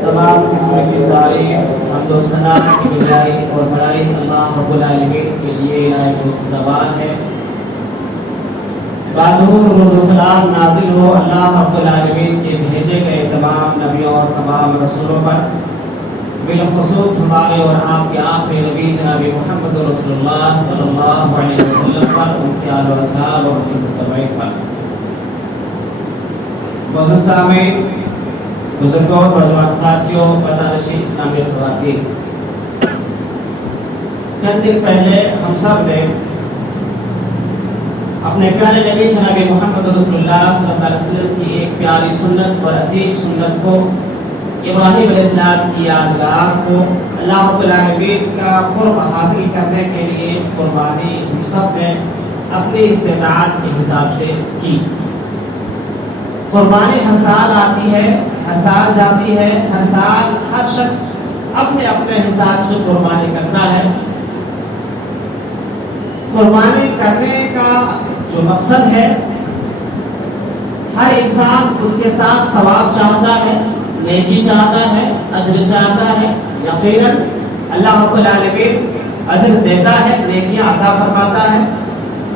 تمام قسم کی تعریف حمد و ثنا کی بڑائی اور بڑائی اللہ رب العالمین کے لیے لائق زبان ہے۔ درود و سلام نازل ہو اللہ رب العالمین کے بھیجے گئے تمام نبیوں اور تمام رسولوں پر، بالخصوص ہمارے اور آپ کے آخری نبی جناب محمد رسول اللہ صلی اللہ علیہ وسلم پر، ان کے آل و اصحاب اور ان کے متبعین پر۔ معزز سامعین، بزرگوں، نوجوان ساتھیوں، پردہ نشین اسلامی خواتین، چند دن پہلے ہم سب نے اپنے پیارے نبی جناب محمد رسول اللہ صلی اللہ علیہ وسلم کی ایک پیاری سنت اور عظیم سنت کو، ابراہیم علیہ السلام کی یادگار کو اللہ رب العالمین کا قرب حاصل کرنے کے لیے قربانی ہم سب نے اپنی استطاعت کے حساب سے کی۔ قربانی ہر سال آتی ہے، ہر سال جاتی ہے، ہر سال ہر شخص اپنے اپنے حساب سے قربانی کرتا ہے۔ قربانی کرنے کا جو مقصد ہے، ہر انسان اس کے ساتھ ثواب چاہتا ہے، نیکی چاہتا ہے، اجر چاہتا ہے۔ یقیناً اللہ رب العالمین اجر دیتا ہے، نیکیاں عطا فرماتا ہے۔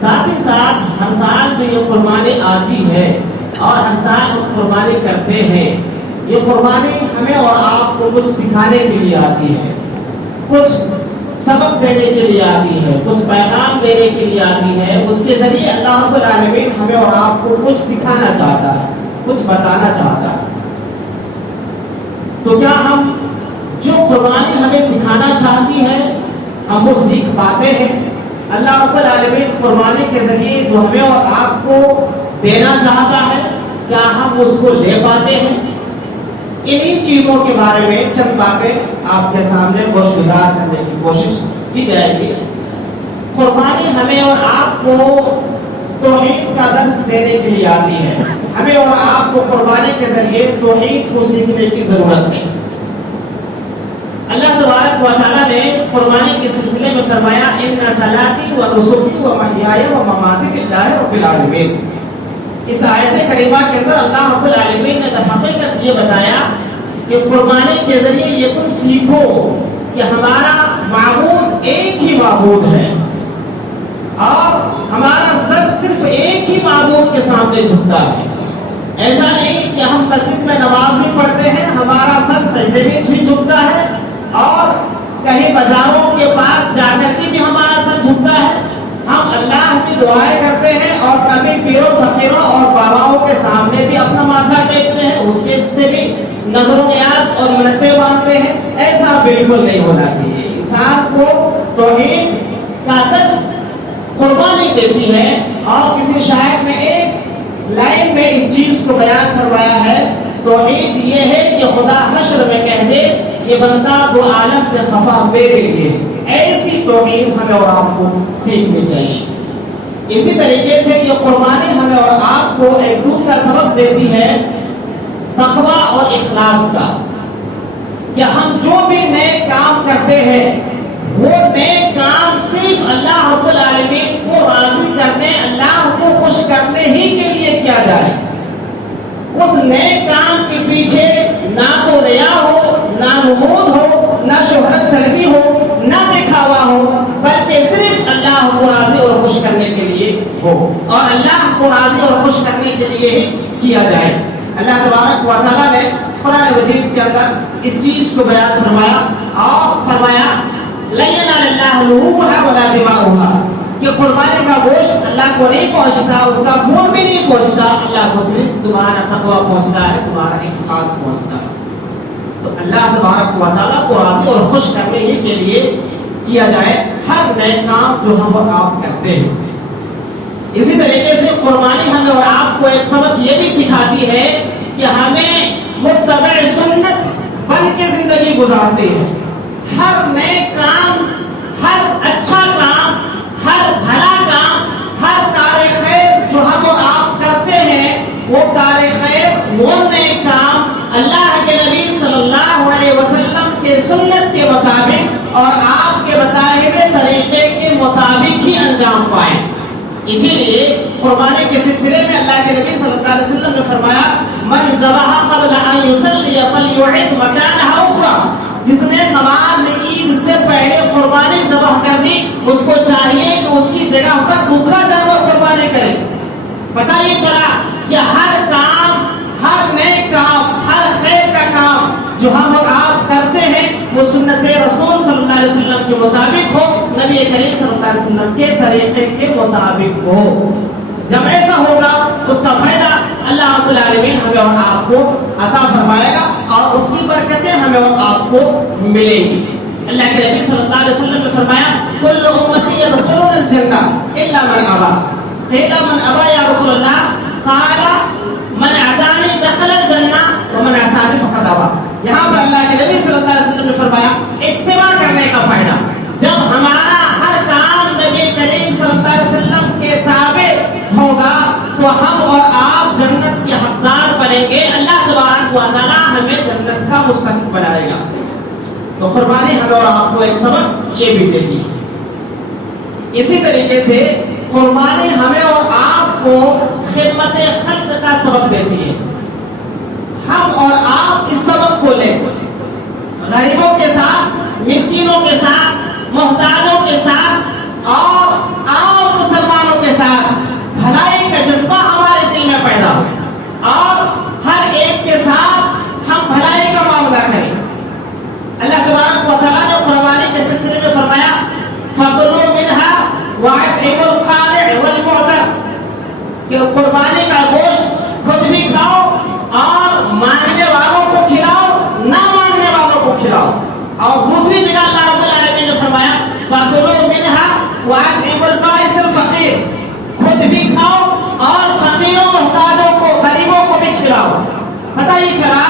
ساتھ ہی ساتھ ہر سال جو یہ قربانی آتی ہے اور ہر سال ہم قربانی کرتے ہیں، یہ قربانی ہمیں اور آپ کو کچھ سکھانے کے لیے آتی ہے، کچھ سبق دینے کے لیے آتی ہے، کچھ پیغام دینے کے لیے آتی ہے۔ اس کے ذریعے اللہ رب العالمین ہمیں اور آپ کو کچھ سکھانا چاہتا ہے، کچھ بتانا چاہتا ہے۔ تو کیا ہم جو قربانی ہمیں سکھانا چاہتی ہے ہم وہ سیکھ پاتے ہیں؟ اللہ رب العالمین قربانی کے ذریعے جو ہمیں اور آپ کو دینا چاہتا ہے، کیا ہم اس کو لے پاتے ہیں؟ انہی چیزوں کے بارے میں چند باتیں آپ کے سامنے گوشگزار کرنے کی کوشش کی جائے گی۔ قربانی ہمیں اور آپ کو توحید کا درس دینے کے لیے آتی ہے۔ ہمیں اور آپ کو قربانی کے ذریعے توحید کو سیکھنے کی ضرورت ہے۔ اللہ تبارک و تعالیٰ نے قربانی کے سلسلے میں فرمایا، ان صلاتی و نسکی و محیای و مماتی للہ رب العالمین۔ اس آیت کریمہ کے اندر اللہ رب العالمین نے حقیقت یہ بتایا کہ قربانی کے ذریعے یہ تم سیکھو کہ ہمارا معبود ایک ہی معبود ہے اور ہمارا سر صرف ایک ہی معبود کے سامنے جھکتا ہے۔ ایسا نہیں کہ ہم مسجد میں نماز بھی پڑھتے ہیں، ہمارا سر سجدے میں بھی جھکتا ہے، اور کہیں بازاروں کے پاس جا کر کے بھی ہمارا سر جھکتا ہے۔ ہم اللہ سے دعائیں کرتے ہیں اور کبھی پیروں فقیروں اور باباؤں کے سامنے بھی اپنا ماتھا ٹیکتے ہیں، اس کے سے بھی نظر و نیاز اور منتیں مانتے ہیں۔ ایسا بالکل نہیں ہونا چاہیے۔ انسان کو توحید کا درس قربانی دیتی ہے، اور کسی شاعر نے ایک لائن میں اس چیز کو بیان فرمایا ہے، توحید یہ ہے کہ خدا حشر میں کہہ دے یہ بندہ دو عالم سے خفا میرے لیے۔ ایسی توحید ہمیں اور آپ کو سیکھنی چاہیے۔ اسی طریقے سے یہ قربانی ہمیں اور آپ کو ایک دوسرا سبق دیتی ہے تقویٰ اور اخلاص کا، کہ ہم جو بھی نئے کام کرتے ہیں وہ نئے کام صرف اللہ رب العالمین کو راضی کرنے، اللہ کو خوش کرنے ہی کے لیے کیا جائے۔ اس نئے کام کے پیچھے نہ تو ریا ہو، نہ نمود ہو، نہ شہرت طلبی ہو، نہ دکھاوا ہو، بلکہ صرف اللہ کو راضی اور خوش کرنے کے لیے ہو، اور اللہ کو راضی اور خوش کرنے کے لیے ہی کیا جائے۔ اللہ تبارک و تعالیٰ نے قرآن مجید کے اندر اس چیز کو بیان فرمایا اور فرمایا لَن يَنَالَ اللَّهَ لُحُومُهَا وَلَا دِمَاؤُهَا، کہ قربانی کا گوشت اللہ کو نہیں پہنچتا، اس کا خون بھی نہیں پہنچتا، اللہ کو صرف تمہارا تقویٰ پہنچتا ہے، تمہارا اخلاص پہنچتا ہے۔ تو اللہ تبارک و تعالیٰ کو راضی اور خوش کرنے ہی کے لیے کیا جائے ہر نئے کام جو ہم اور آپ کرتے ہیں۔ اسی طریقے سے قربانی ہمیں اور آپ کو ایک سبق یہ بھی سکھاتی ہے کہ ہمیں متبع سنت بن کے زندگی گزارتی ہے۔ ہر نئے کام، ہر اچھا کام، ہر بھلا کام، ہر کار خیر جو ہم اور آپ کرتے ہیں، وہ کار خیر، وہ نئے کام اللہ کے نبی صلی اللہ علیہ وسلم کے سنت کے مطابق اور آپ کے بتائے ہوئے طریقے کے مطابق ہی انجام پائیں۔ اسی لیے قربانی کے سلسلے میں اللہ کے نبی صلی اللہ علیہ وسلم نے فرمایا من ذبح قبل ان يصلي فَلْيُعِدْ مَكَانَهَا أُخْرَى، جس نے نماز عید سے پہلے قربانی ذبح کر دی اس کو چاہیے کہ اس کی جگہ پر دوسرا جانور قربانی کرے۔ پتہ یہ چلا کہ ہر کام، ہر نیک کام، ہر خیر کا کام جو ہم اور آپ کرتے ہیں وہ سنت رسول صلی اللہ علیہ وسلم کے مطابق ہو، نبی کریم صلی اللہ علیہ وسلم کے طریقے کے مطابق ہو۔ جب ایسا ہوگا اس کا فائدہ اللہ رب العالمین ہمیں اور آپ کو عطا فرمائے گا اور اس کی برکتیں ہمیں اور آپ کو ملے گی۔ اللہ کے نبی صلی اللہ علیہ وسلم نے فرمایا کل امتی يدخلون الجنہ الا من ابى، قیل من ابى یا رسول اللہ، قال من عصانی دخل الجنہ ومن عصانی فقد ابى۔ یہاں پر اللہ کے نبی صلی اللہ علیہ وسلم نے فرمایا اتباع کرنے کا فائدہ، جب ہمارا ہر کام نبی کریم صلی اللہ علیہ وسلم کے تابع ہوگا تو ہم اور آپ جنت کے حقدار بنیں گے، اللہ تبارک و تعالی ہمیں جنت کا مستحق بنائے گا۔ تو قربانی ہمیں اور آپ کو ایک سبق یہ بھی دیتی ہے۔ اسی طریقے سے قربانی ہمیں اور آپ کو خدمت خلق کا سبق دیتی ہے۔ ہم اور آپ اس سبق کو لیں، غریبوں کے ساتھ، مسکینوں کے ساتھ، محتاجوں کے ساتھ اور عام مسلمانوں کے ساتھ بھلائی کا جذبہ ہمارے دل میں پیدا ہو اور ہر ایک کے ساتھ ہم بھلائی کا معاملہ کریں۔ اللہ تبارک و تعالیٰ نے قربانی کے سلسلے میں فرمایا فَكُلُوا مِنْهَا وَأَطْعِمُوا الْقَانِعَ وَالْمُعْتَرَ، کہ قربانی کا گوشت خود بھی کھاؤ اور مانگنے والوں کو کھلاؤ، نہ مانگنے والوں کو کھلاؤ۔ اور دوسری جگہ اللہ رب العالمین نے فرمایا فَكُلُوا مِنْهَا وَأَطْعِمُوا الْبَائِسَ الْفَقِيرَ، خود بھی کھاؤ اور فقیروں، محتاجوں کو، غریبوں کو بھی کھلاؤ۔ پتہ یہ چلا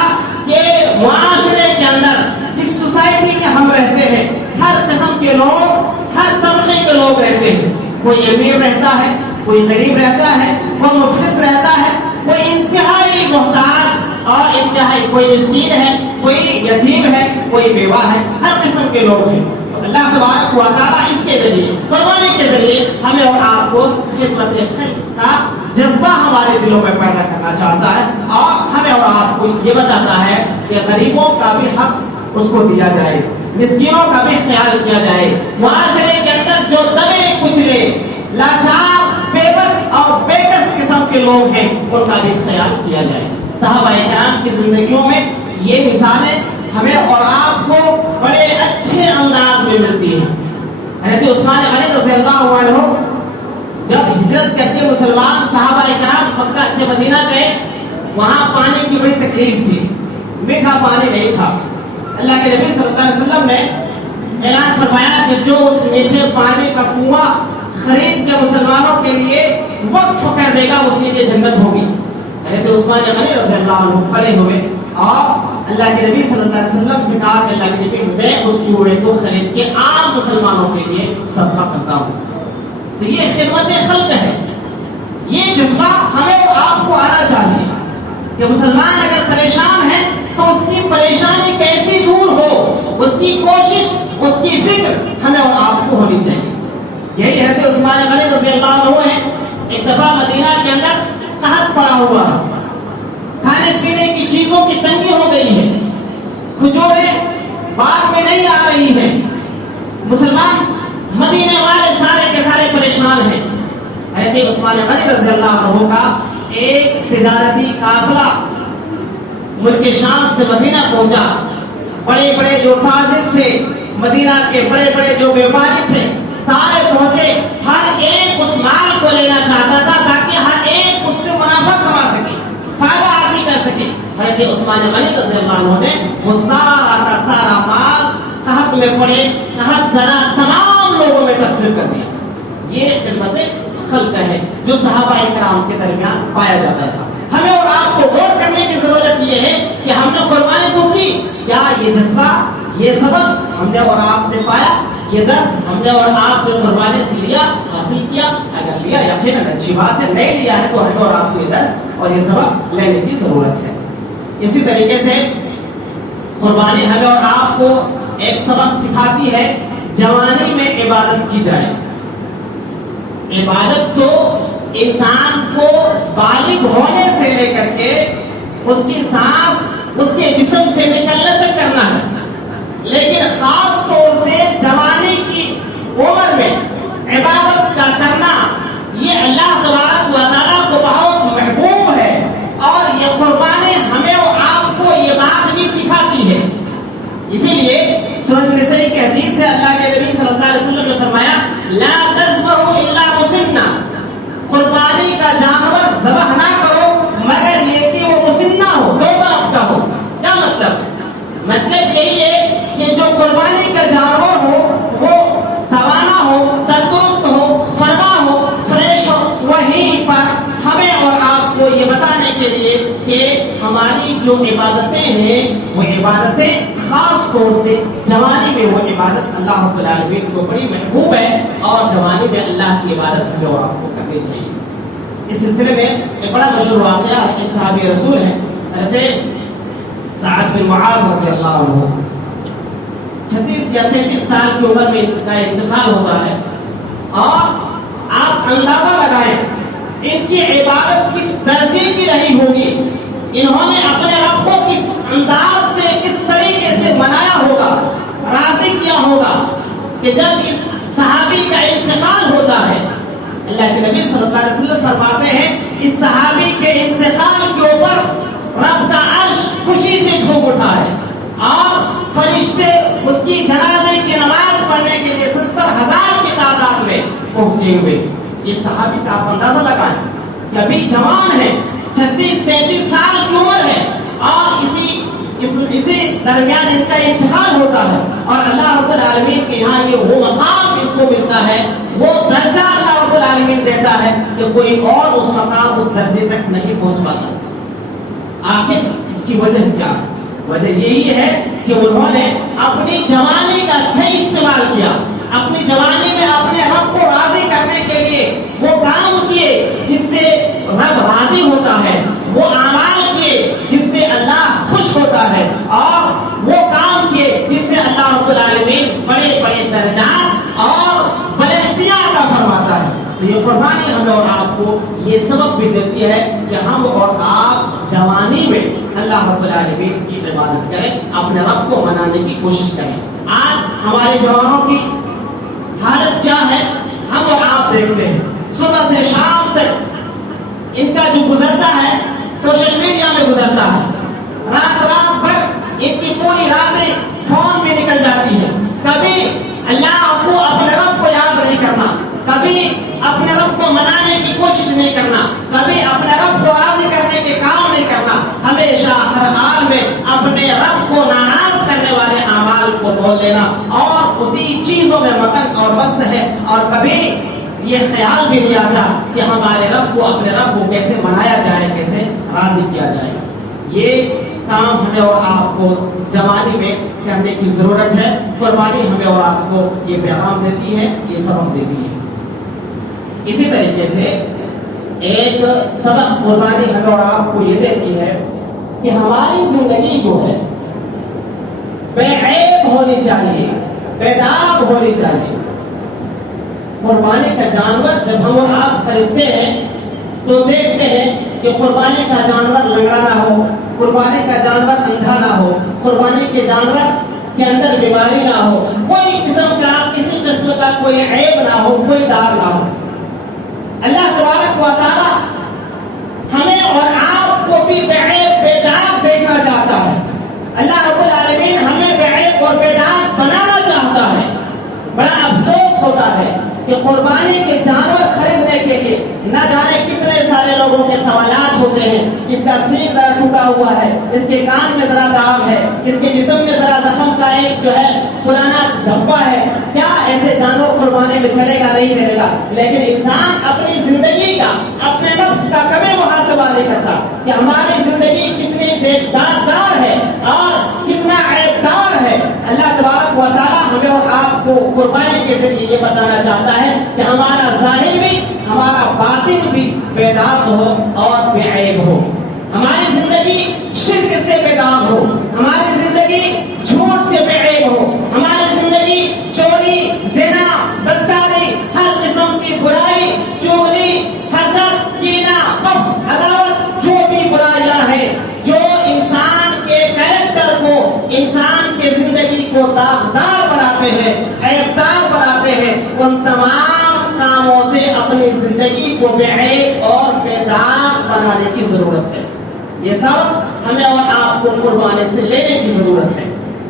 کہ معاشرے کے اندر جس سوسائٹی میں ہم رہتے ہیں ہر قسم کے لوگ، ہر طبقے کے لوگ رہتے ہیں، کوئی امیر رہتا ہے، کوئی غریب رہتا ہے، کوئی مفلس رہتا ہے، کوئی انتہائی محتاج اور انتہائی، کوئی مسکین ہے، کوئی یتیم ہے، کوئی بیوہ ہے، ہر قسم کے لوگ ہیں۔ تو اللہ تبارک و تعالیٰ اس کے ذریعے، قربانی کے ذریعے ہمیں اور آپ کو خدمت خلق کا جذبہ ہمارے دلوں میں پیدا کرنا چاہتا ہے اور ہمیں اور آپ کو یہ بتاتا ہے کہ غریبوں کا بھی حق اس کو دیا جائے، مسکینوں کا بھی خیال کیا جائے، معاشرے کے اندر جو دبے کچلے، لاچار، بے بس اور بے کس قسم کے لوگ ہیں ان کا بھی خیال کیا جائے۔ صحابہ کرام کی زندگیوں میں یہ مثالیں ہمیں اور آپ کو بڑے اچھے انداز میں ملتی ہیں۔ حضرت عثمان غنی رضی اللہ عنہ جب ہجرت کر کے مسلمان صحابہ کرام مکہ سے مدینہ گئے، وہاں پانی کی بڑی تکلیف تھی، میٹھا پانی نہیں تھا۔ اللہ کے نبی صلی اللہ علیہ وسلم نے اعلان فرمایا کہ جو اس میٹھے پانی کا کنواں خرید کے مسلمانوں کے لیے وقف کر دے گا اس کے لیے جنت ہوگی۔ حضرت عثمان غنی رضی اللہ عنہ کھڑے ہوئے اور اللہ کے نبی صلی اللہ علیہ وسلم سے کہا کہ اللہ کے نبی میں اس کنویں کو خرید کے عام مسلمانوں کے لیے صدقہ کرتا ہوں۔ تو یہ خدمت خلق ہے، یہ جذبہ ہمیں اور آپ کو آنا چاہیے کہ مسلمان اگر پریشان ہے تو اس کی پریشانی کیسی دور ہو، اس کی کوشش، اس کی فکر ہمیں اور آپ کو ہونی چاہیے۔ یہی حضرت عثمان غنی رضی اللہ عنہ ہیں، ایک دفعہ مدینہ کے اندر قحط پڑا ہوا ہے، کھانے پینے کی چیزوں کی تنگی ہو گئی ہے، کھجوریں باغ میں نہیں آ رہی ہیں، مسلمان مدینے والے سارے کے سارے پریشان ہیں۔ حضرت عثمان غنی رضی اللہ عنہ کا ایک تجارتی قافلہ ملک شام سے مدینہ پہنچا، بڑے بڑے جو تاجر تھے، مدینہ کے بڑے بڑے جو بیپاری تھے، سارے پہنچے، ہر ایک اس مال کو لینا چاہتا تھا تاکہ ہر ایک اس سے منافع کما سکے، فائدہ حاصل کر سکے۔ حضرت عثمان غنی رضی اللہ عنہ نے وہ سارا کا سارا مال قحط میں پڑے قحط زرا تمام لوگوں میں تقسیم کر دیا۔ یہ خدمت خلق ہے جو صحابہ کرام کے درمیان پایا جاتا تھا۔ ہمیں اور آپ کو غور کرنے کی ضرورت یہ ہے کہ ہم نے قربانی تو کی، کیا یہ جذبہ، یہ سبق ہم نے اور آپ نے پایا، یہ درس ہم نے اور آپ نے قربانی سے لیا، حاصل کیا؟ اگر لیا یقیناً اچھی بات ہے، نہیں لیا ہے تو ہمیں اور آپ کو یہ درس اور یہ سبق لینے کی ضرورت ہے۔ اسی طریقے سے قربانی ہمیں اور آپ کو ایک سبق سکھاتی ہے، جوانی میں عبادت کی جائے۔ عبادت تو انسان کو بالغ ہونے سے لے کر کے اس کی سانس اس کے جسم سے نکل لیکن خاص طور سے جوانی کی عمر میں عبادت کا کرنا یہ اللہ تبارک و تعالیٰ کو بہت محبوب ہے، اور یہ قربانی ہمیں اور آپ کو یہ بات بھی سکھاتی ہے۔ اسی لیے سورۃ النساء کی حدیث ہے، اللہ کے نبی صلی اللہ علیہ وسلم نے فرمایا لا تذبحوا الا مسنہ، قربانی کا جانور ذبح نہ کرو مگر یہ کہ وہ مسنہ ہو، 2 دانت کا ہو۔ کیا مطلب یہی ہے کہ جو قربانی کا جانور ہو وہ توانا ہو، تندرست ہو، فرما ہو، فریش ہو۔ وہیں پر ہمیں اور آپ کو یہ بتانے کے لیے کہ ہماری جو عبادتیں ہیں وہ عبادتیں خاص طور سے جوانی میں، وہ عبادت اللہ رب العالمین کو بڑی محبوب ہے، اور جوانی میں اللہ کی عبادت ہمیں اور آپ کو کرنی چاہیے۔ اس سلسلے میں ایک بڑا مشہور واقعہ ہے، ایک صحابی رسول ہے حضرت سعد بن معاذ رضی اللہ عنہ، 36 یا 37 سال کی عمر میں ان کا انتقال ہوتا ہے، اور آپ اندازہ لگائیں ان کی عبادت کس درجے کی رہی ہوگی، انہوں نے اپنے رب کو کس انداز سے، کس طریقے سے منایا ہوگا، راضی کیا ہوگا، کہ جب اس صحابی کا انتقال ہوتا ہے اللہ کے نبی صلی اللہ علیہ وسلم فرماتے ہیں اس صحابی کے انتقال کے اوپر رب کا عرش خوشی سے جھوم اٹھا ہے، اور فرشتے اس کی جنازے کی نماز پڑھنے کے لیے 70,000 کی تعداد میں پہنچے ہوئے۔ یہ صحابی کا آپ اندازہ لگائیں کہ ابھی جوان ہے، 36-37 سال کی عمر ہے، اور اسی درمیان ان کا انتقال ہوتا ہے، اور اللہ رب العالمین کے یہاں یہ وہ مقام ان کو ملتا ہے، وہ درجہ اللہ رب العالمین دیتا ہے کہ کوئی اور اس مقام، اس درجے تک نہیں پہنچ پاتا۔ آخر اس کی وجہ کیا ہے؟ وجہ یہی ہے کہ انہوں نے اپنی جوانی کا صحیح استعمال کیا، اپنی جوانی میں اپنے رب کو راضی کرنے کے لیے وہ کام کیے جس سے رب راضی ہوتا ہے، وہ اعمال کیے جس سے اللہ خوش ہوتا ہے، اور وہ کام کیے جس سے اللہ رب العالمین بڑے بڑے درجات اور بلندیاں عطا فرماتا ہے۔ تو یہ قربانی ہمیں اور آپ کو یہ سبب بھی دیتی ہے کہ ہم اور آپ جوانی میں اللہ رب العالمین کی عبادت کریں، اپنے رب کو منانے کی کوشش کریں۔ آج ہمارے جوانوں کی حالت کیا ہے ہم اور آپ دیکھتے ہیں، صبح سے شام تک ان کا جو گزرتا ہے سوشل میڈیا میں گزرتا ہے، رات بھر ان کی پوری راتیں فون میں نکل جاتی ہے، کبھی اللہ کو اپنے رب کو یاد نہیں کرنا، کبھی اپنے رب کو منانے کی کوشش نہیں کرنا، کبھی اپنے رب کو راضی کرنے کے کام نہیں کرنا، ہمیشہ ہر حال میں اپنے رب کو ناراض کرنے والے اعمال کو بول لینا، اور اسی چیزوں میں مگن اور مست ہے، اور کبھی یہ خیال بھی نہیں آتا کہ ہمارے رب کو، اپنے رب کو کیسے منایا جائے، کیسے راضی کیا جائے۔ یہ کام ہمیں اور آپ کو جوانی میں کرنے کی ضرورت ہے۔ قربانی ہمیں اور آپ کو یہ پیغام دیتی ہے، یہ سبق دیتی ہے۔ اسی طریقے سے ایک سبق قربانی ہمیں اور آپ کو یہ دیتی ہے کہ ہماری زندگی جو ہے بے عیب ہونی چاہیے، بے داغ ہونی چاہیے۔ قربانی کا جانور جب ہم اور آپ خریدتے ہیں تو دیکھتے ہیں کہ قربانی کا جانور لنگڑا نہ ہو، قربانی کا جانور اندھا نہ ہو، قربانی کے جانور کے اندر بیماری نہ ہو، کوئی قسم کا، کسی قسم کا کوئی عیب نہ ہو، کوئی داغ نہ ہو۔ اللہ تبارک و تعالی ہمیں اور آپ کو بھی بے عیب بے داغ دیکھنا چاہتا ہے۔ اللہ رب العالمین ہمیں بے عیب اور بے داغ بنانا چاہتا ہے۔ بڑا افسوس ہوتا ہے کہ قربانی کے جانور خریدنے کے لیے نہ جانے کتنے سارے لوگوں کے سوالات ہوتے ہیں، اس کا سینگ ذرا ٹوٹا ہوا ہے، اس کے کان میں ذرا داغ ہے، اس کے جسم میں ذرا زخم کا ایک جو ہے پرانا دھبا ہے، کیا ایسے جانور قربانی میں چلے گا؟ نہیں چلے گا۔ لیکن انسان اپنی زندگی کا، اپنے نفس کا کبھی محاسبہ نہیں کرتا کہ ہماری زندگی کتنی داغدار ہے اور کتنا عیب دار ہے۔ اللہ تبارک و تعالی ہمیں اور آپ کو قربانی کے ذریعے یہ بتانا چاہتا ہے کہ ہمارا ظاہر بھی، ہمارا باطن بھی بے داغ ہو اور بے عیب ہو، ہماری زندگی شرک سے بے داغ ہو، ہماری زندگی جھوٹ سے بے عیب ہو، ہماری زندگی چوری، زنا، بدکاری، ہر قسم کی برائی، چغلی، حسد، کینہ، بغض، عداوت، جو بھی برائیاں ہیں جو انسان کے کیریکٹر کو، انسان کے زندگی کو داغدار بناتے ہیں، عیبدار بناتے ہیں، ان تمام کاموں سے اپنی زندگی کو بے عیب اور بے داغ بنانے کی ضرورت ہے۔ یہ سب ہمیں اور آپ کو قربانی سے لینے کی ضرورت ہے،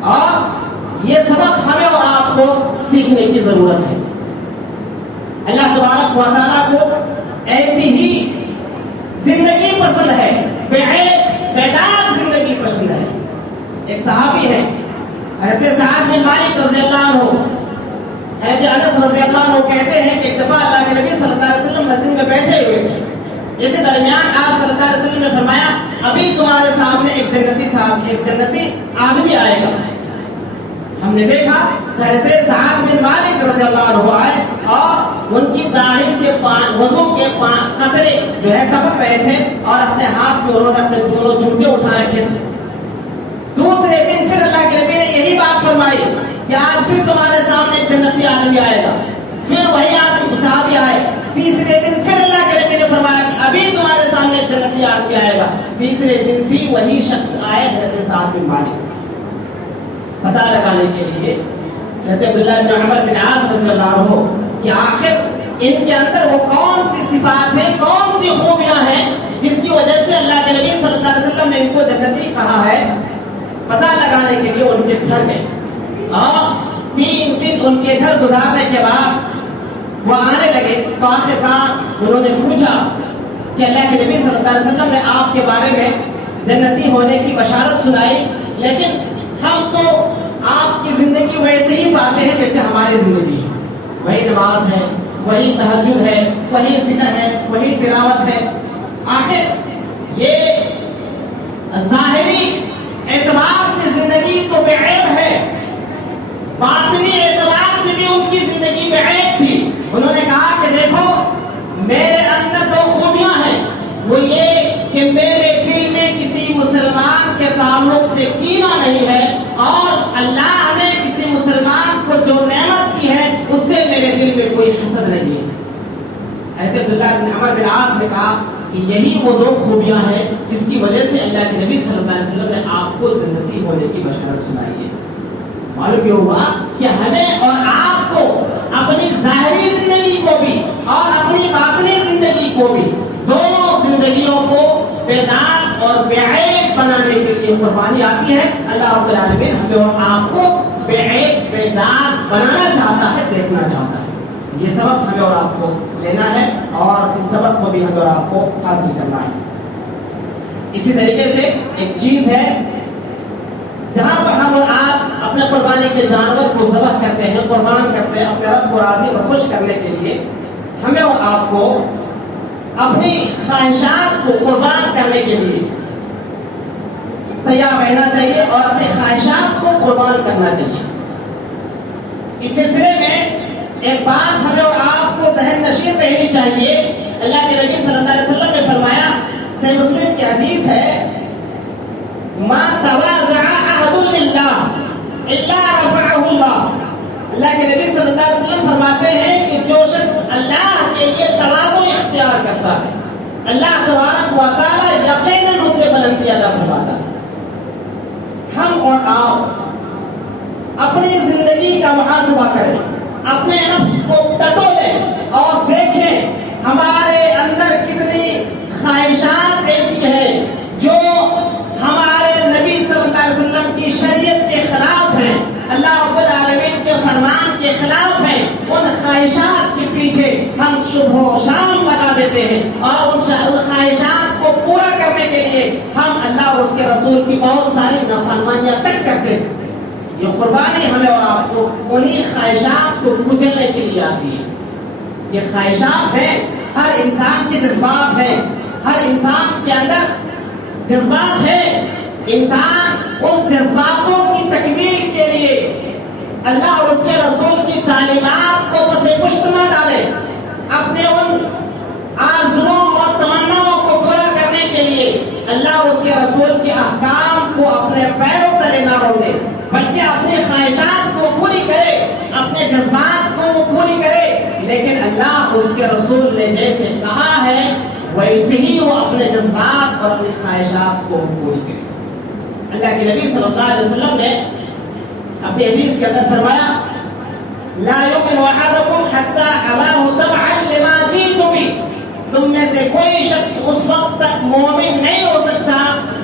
اور یہ سبق ہمیں اور آپ کو سیکھنے کی ضرورت ہے۔ اللہ تبارک و تعالیٰ کو ایسی ہی زندگی پسند ہے، بے عیب بے داغ زندگی پسند ہے۔ ایک صحابی ہے حضرت سعد بن مالک رضی اللہ عنہ، حضرت انس رضی اللہ عنہ کہتے ہیں کہ ایک دفعہ اللہ کے نبی صلی اللہ علیہ وسلم مسجد میں بیٹھے ہوئے تھے، اسی درمیان آپ صلی اللہ علیہ وسلم نے فرمایا ابھی تمہارے سامنے ایک جنتی آدمی آئے گا۔ ہم نے دیکھا حضرت سعد بن مالک رضی اللہ عنہ آئے اور ان کی داڑھی سے وضو کے قطرے جو ہے ٹپک رہے تھے، اور اپنے ہاتھ میں انہوں نے اپنے دونوں جوتے اٹھا رکھے تھے۔ دوسرے دن پھر اللہ کے نبی نے یہی بات فرمائی کہ آج پھر تمہارے سامنے ایک جنتی آدمی آئے گا، پھر وہی آدمی صحابی آئے۔ تیسرے دن پھر اللہ کے نبی نے فرمایا کہ ابھی تمہارے سامنے ایک جنتی آدمی آئے گا۔ تیسرے دن بھی وہی شخص آئے حضرت سعد بن مالک۔ پتہ لگانے کے لیے حضرت عبداللہ بن عمر بن عاص رضی اللہ عنہ کہ آخر ان کے اندر وہ کون سی صفات ہیں، کون سی خوبیاں ہیں جس کی وجہ سے اللہ کے نبی صلی اللہ علیہ وسلم نے ان کو جنتی کہا ہے، پتہ لگانے کے لیے ان کے گھر گئے، اور 3 دن ان کے گھر گزارنے کے بعد وہ آنے لگے تو آخرکار انہوں نے پوچھا کہ اللہ کے نبی صلی اللہ علیہ وسلم نے آپ کے بارے میں جنتی ہونے کی بشارت سنائی، لیکن ہم تو آپ کی زندگی ویسے ہی پاتے ہیں جیسے ہماری زندگی ہے، وہی نماز ہے، وہی تہجد ہے، وہی ذکر ہے، وہی تلاوت ہے۔ آخر یہ ظاہری اعتبار سے زندگی تو بے عیب ہے، باطنی اعتبار سے بھی ان کی زندگی بے عیب تھی۔ انہوں نے کہا کہ دیکھو میرے اندر 2 خوبیاں ہیں، وہ یہ کہ میرے دل میں کسی مسلمان کے تعلق سے کینہ نہیں ہے، اور اللہ نے کسی مسلمان کو جو نعمت دی ہے اس سے میرے دل میں کوئی حسد نہیں ہے۔ حضرت عبداللہ بن عمر بن عاص نے کہا کہ یہی وہ 2 خوبیاں ہیں جس کی وجہ سے اللہ کے نبی صلی اللہ علیہ وسلم نے آپ کو جنتی ہونے کی بشارت سنائی ہے۔ معلوم یہ ہوا کہ ہمیں اور آپ کو اپنی ظاہری زندگی کو بھی اور اپنی باطنی زندگی کو بھی، دونوں زندگیوں کو بے داغ اور بے عیب بنانے کے لیے قربانی آتی ہے۔ اللہ رب العالمین ہمیں اور آپ کو بے عیب بے داغ بنانا چاہتا ہے، دیکھنا چاہتا ہے۔ یہ سبق ہمیں اور آپ کو لینا ہے، اور اس سبق کو بھی ہمیں اور آپ کو حاصل کرنا ہے۔ اسی طریقے سے ایک چیز ہے جہاں پر ہم اور آپ اپنے قربانی کے جانور کو ذبح کرتے ہیں، قربان کرتے ہیں اپنے رب کو راضی اور خوش کرنے کے لیے، ہمیں اور آپ کو اپنی خواہشات کو قربان کرنے کے لیے تیار رہنا چاہیے اور اپنی خواہشات کو قربان کرنا چاہیے۔ اس سلسلے میں ایک بات ہمیں اور آپ کو ذہن نشین رہنی چاہیے۔ اللہ کے نبی صلی اللہ علیہ وسلم نے فرمایا، صحیح مسلم کی حدیث ہے، ما تواضع احد للہ الا رفعہ اللہ۔ اللہ کے نبی صلی اللہ علیہ وسلم فرماتے ہیں کہ جو شخص اللہ کے لیے تواضع اختیار کرتا ہے، اللہ تبارک و تعالی یقیناً اسے بلندی عطا فرماتا ہے۔ ہم اور آپ اپنی زندگی کا محاسبہ کریں، اپنے نفس کو ٹٹولیں اور دیکھیں ہمارے اندر کتنی خواہشات ایسی ہیں جو ہمارے نبی صلی اللہ علیہ وسلم کی شریعت کے خلاف ہیں، اللہ رب العالمین کے فرمان کے خلاف ہیں۔ ان خواہشات کے پیچھے ہم صبح و شام لگا دیتے ہیں، اور ان خواہشات کو پورا کرنے کے لیے ہم اللہ اور اس کے رسول کی بہت ساری نافرمانیاں تک کرتے ہیں۔ یہ قربانی ہمیں اور آپ کو انہی خواہشات کو کچلنے کے لیے آتی ہے۔ یہ خواہشات ہیں، ہر انسان کے جذبات ہیں، ہر انسان کے اندر جذبات ہیں۔ انسان ان جذباتوں کی تکمیل کے لیے اللہ اور اس کے رسول کی تعلیمات کو پس پشت نہ ڈالے، اپنے ان آرزوؤں اور تمناؤں کو پورا کرنے کے لیے اللہ اور اس کے رسول کے احکام کو اپنے پیروں تلے نہ رونگے، بلکہ اپنی خواہشات کو پوری کرے، اپنے جذبات کو پوری کرے، لیکن اللہ اور اس کے رسول نے جیسے کہا ہے ویسے ہی وہ اپنے جذبات اور اپنی خواہشات کو پوری کرے۔ اللہ کے نبی صلی اللہ علیہ وسلم نے اپنی حدیث کے اندر فرمایا لا یؤمن احدکم حتی اباہ تبعا لما جئت بہ، تم میں سے کوئی شخص اس وقت تک مومن نہیں ہو سکتا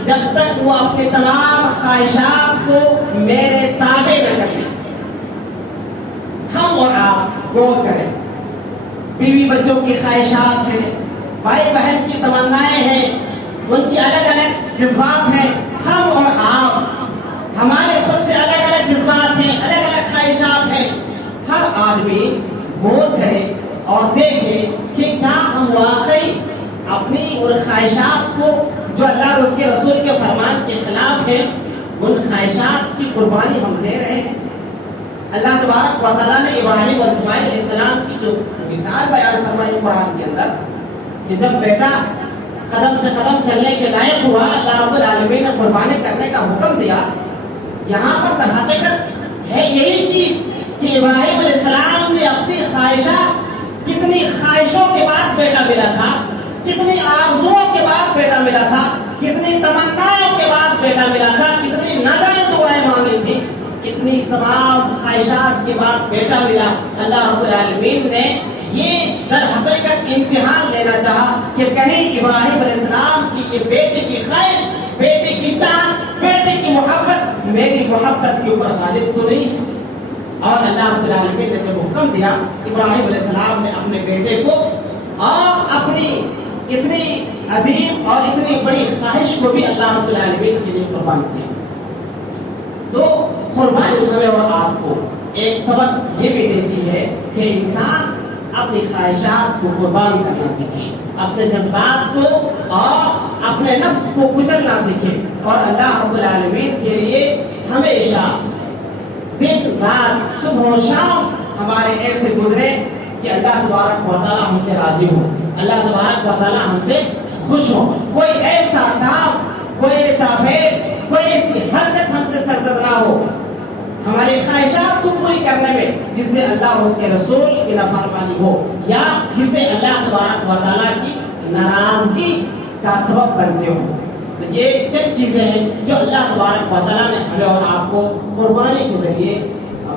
جب تک وہ اپنی تمام خواہشات کو میرے تابع نہ کر لے۔ ہم اور آپ غور کریں، بیوی بچوں کی خواہشات ہیں، بھائی بہن کی تمنائیں ہیں، ان کی الگ الگ جذبات ہیں۔ ہم اور آپ، ہمارے خود سے الگ الگ جذبات ہیں، الگ الگ خواہشات ہیں۔ ہر آدمی غور کرے اور دیکھے کہ کیا ہم واقعی اپنی ان خواہشات کو جو اللہ اور اس کے رسول کے فرمان کے خلاف ہیں، ان خواہشات کی قربانی ہم دے رہے ہیں۔ اللہ تبارک و تعالیٰ نے ابراہیم اور اسماعیل علیہ السلام کی جو مثال بیان فرمائی قرآن کے اندر، کہ جب بیٹا قدم سے قدم چلنے کے لائق ہوا، اللہ رب العالمین نے قربانی کرنے کا حکم دیا۔ یہاں پر در حقیقت ہے یہی چیز کہ ابراہیم علیہ السلام نے اپنی خواہشات، کتنی خواہشوں کے بعد بیٹا ملا تھا، کتنی آرزوؤں کے بعد بیٹا ملا تھا، کتنی تمناؤں کے بعد بیٹا ملا تھا، کتنی ناجائز دعائیں مانگی تھی، اتنی تمام خواہشات کے بعد بیٹا ملا۔ اللہ رب العالمین نے یہ در حقیقت امتحان لینا چاہا کہ کہیں ابراہیم علیہ السلام کی یہ بیٹے کی خواہش، بیٹے کی چاہت، بیٹے کی محبت میری محبت کے اوپر غالب تو نہیں ہے۔ اور اللہ رب العالمین نے جب حکم دیا، ابراہیم علیہ السلام نے اپنے بیٹے کو اور اپنی اتنی عظیم اور اتنی بڑی خواہش کو بھی اللہ رب العالمین کے لیے قربان کیا۔ تو قربانی ہمیں اور آپ کو ایک سبق یہ بھی دیتی ہے کہ انسان اپنی خواہشات کو قربان کرنا سیکھے، اپنے جذبات کو اور اپنے نفس کو کچلنا سیکھے، اور اللہ رب العالمین کے لیے ہمیشہ دن رات صبح و شام ہمارے ایسے گزرے کہ اللہ تبارک و تعالیٰ ہم سے راضی ہو، اللہ تبارک و تعالیٰ ہم سے خوش ہو۔ کوئی ایسا کام، کوئی ایسا فعل، کوئی ایسی حرکت ہم سے سرزد نہ ہو ہماری خواہشات کو پوری کرنے میں جس سے اللہ اور اس کے رسول کی نافرمانی ہو، یا جس سے اللہ تبارک و تعالیٰ کی ناراضگی کا سبب بنتے ہو۔ تو یہ چند چیزیں ہیں جو اللہ تبارک و تعالیٰ نے ہمیں اور آپ کو قربانی کے ذریعے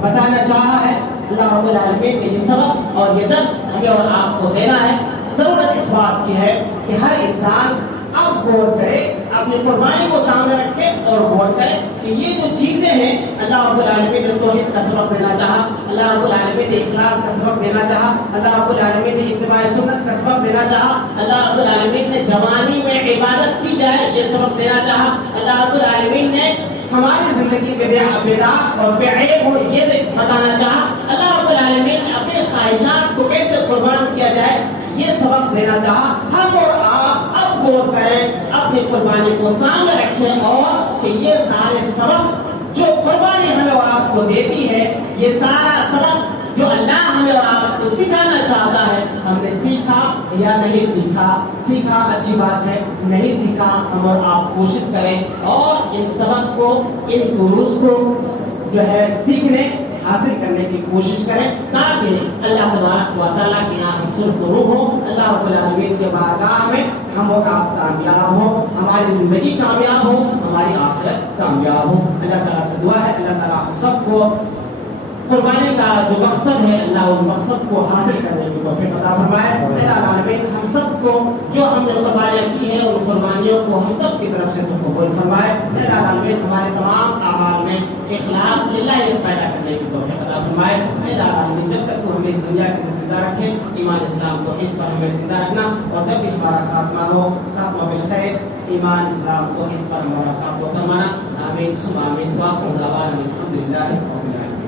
بتانا چاہا ہے۔ اللہ رب العالمین نے یہ سبق اور یہ درس ہمیں اور آپ کو دینا ہے۔ ضرورت اس بات کی ہے کہ ہر انسان اب غور کرے، اپنی قربانی کو سامنے رکھے اور غور کرے کہ یہ جو چیزیں ہیں، اللہ رب العالمین نے توحید کا سبق دینا چاہا، اللہ رب العالمین نے اخلاص کا سبق دینا چاہا، اللہ رب العالمین نے اتباع سنت کا سبق دینا چاہا، اللہ رب العالمین نے جوانی میں عبادت کی جائے یہ سبق دینا چاہا، اللہ رب العالمین نے ہماری زندگی میں بدعات اور بے عیب ہو یہ بتانا چاہا، اللہ رب العالمین نے اپنے خواہشات کو کیسے قربان کیا جائے یہ سبق دینا چاہا۔ ہم اور آپ اب غور کریں، اپنی قربانی کو سامنے رکھیں، اور کہ یہ سارے سبق جو قربانی ہمیں اور آپ کو دیتی ہے، یہ سارا سبق جو اللہ ہمیں اور آپ کو سکھانا چاہتا ہے، ہم نے سیکھا یا نہیں سیکھا۔ سیکھا اچھی بات ہے، نہیں سیکھا ہم اور آپ کوشش کریں اور ان سبق کو، ان دروس کو جو ہے سیکھنے حاصل کرنے کی کوشش کریں، تاکہ اللہ تبارک و تعالیٰ کے یہاں ہم سرخرو ہوں، اللہ رب العالمین کے بارگاہ میں ہم اور آپ کامیاب ہوں، ہماری زندگی کامیاب ہو، ہماری آخرت کامیاب ہو۔ اللہ تعالیٰ سے دعا ہے اللہ تعالیٰ ہم سب کو قربانی کا جو مقصد ہے، اللہ اس مقصد کو حاصل کرنے کی توفیق عطا فرمائے۔ اللہ العالمین ہم سب کو جو ہم نے قربانیاں کی ہیں ان قربانیوں کو ہم سب کی طرف سے تو قبول فرمائے۔ اللہ العالمین ہمارے تمام اعمال میں اخلاص للہ پیدا کرنے کی توفیق عطا فرمائے۔ اللہ العالمین جب تک تو ہمیں اس دنیا کے اندر زندہ رکھے، ایمان اسلام توحید پر ہمیں زندہ رکھنا، اور جب بھی ہمارا خاتمہ ہو خاتمہ بالخیر، ایمان اسلام توحید پر ہمارا خاتمہ فرمانا۔ آمین ثم آمین۔ وآخر دعوانا الحمد للہ رب العالمین۔